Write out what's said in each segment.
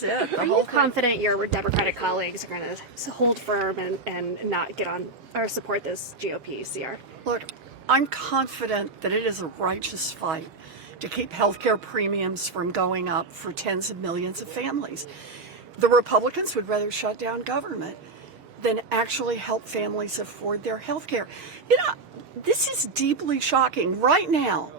That's it. Are you confident your Democratic colleagues are going to hold firm and not get on or support this GOP CR? Look, I'm confident that it is a righteous fight to keep healthcare premiums from going up for tens of millions of families. The Republicans would rather shut down government than actually help families afford their health care. You know, this is deeply shocking. Right now,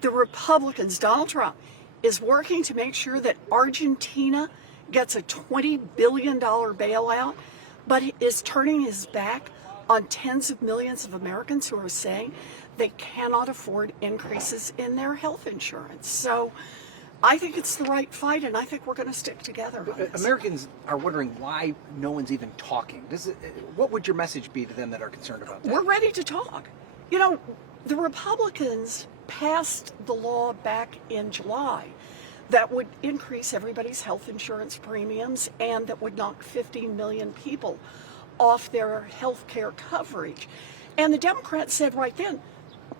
the Republicans, Donald Trump, is working to make sure that Argentina gets a $20 billion bailout, but is turning his back on tens of millions of Americans who are saying they cannot afford increases in their health insurance. So I think it's the right fight, and I think we're going to stick together on this. Americans are wondering why no one's even talking. What would your message be to them that are concerned about that? We're ready to talk. You know, the Republicans passed the law back in July that would increase everybody's health insurance premiums and that would knock 15 million people off their health care coverage. And the Democrats said right then,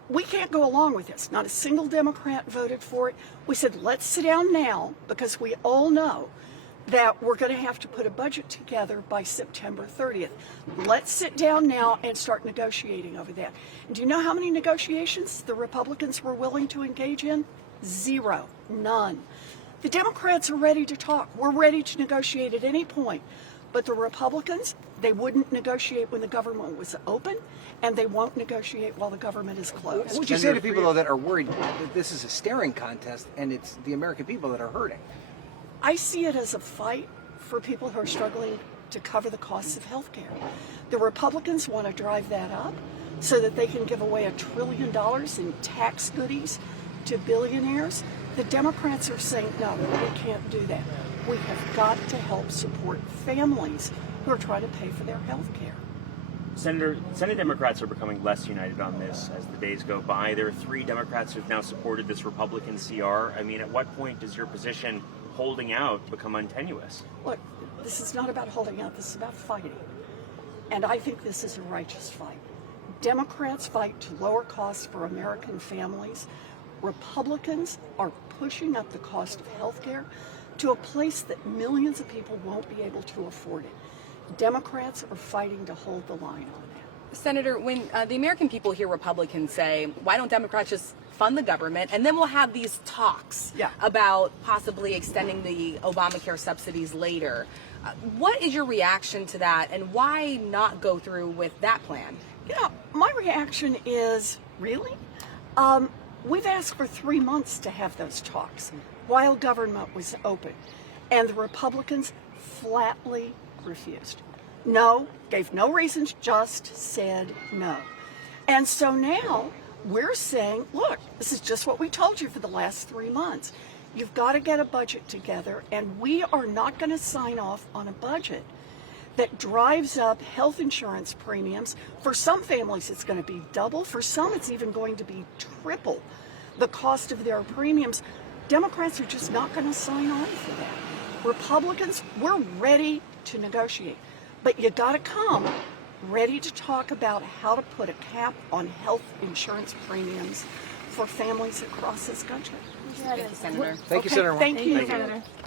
we can't go along with this. Not a single Democrat voted for it. We said, let's sit down now, because we all know that we're going to have to put a budget together by September 30th. Let's sit down now and start negotiating over that. And do you know how many negotiations the Republicans were willing to engage in? Zero. None. The Democrats are ready to talk. We're ready to negotiate at any point. But the Republicans, they wouldn't negotiate when the government was open, and they won't negotiate while the government is closed. What would you say to people, though, that are worried that this is a staring contest and it's the American people that are hurting? I see it as a fight for people who are struggling to cover the costs of health care. The Republicans want to drive that up so that they can give away $1 trillion in tax goodies to billionaires. The Democrats are saying, no, we can't do that. We have got to help support families who are trying to pay for their health care. Senator, Senate Democrats are becoming less united on this as the days go by. There are 3 Democrats who've now supported this Republican CR. I mean, at what point does your position holding out become untenuous? Look, this is not about holding out. This is about fighting. And I think this is a righteous fight. Democrats fight to lower costs for American families. Republicans are pushing up the cost of health care to a place that millions of people won't be able to afford it. Democrats are fighting to hold the line on that. Senator, when the American people hear Republicans say, why don't Democrats just fund the government, and then we'll have these talks about possibly extending the Obamacare subsidies later, what is your reaction to that, and why not go through with that plan? You know, my reaction is, really? We've asked for 3 months to have those talks while government was open, and the Republicans flatly refused. No, gave no reasons, just said no. And so now we're saying, look, this is just what we told you for the last 3 months. You've got to get a budget together, and we are not going to sign off on a budget that drives up health insurance premiums. For some families, it's going to be double. For some, it's even going to be triple the cost of their premiums. Democrats are just not going to sign on for that. Republicans, we're ready to negotiate, but you got to come ready to talk about how to put a cap on health insurance premiums for families across this country. Thank you, Senator. Thank you, Senator. Thank you. Thank you.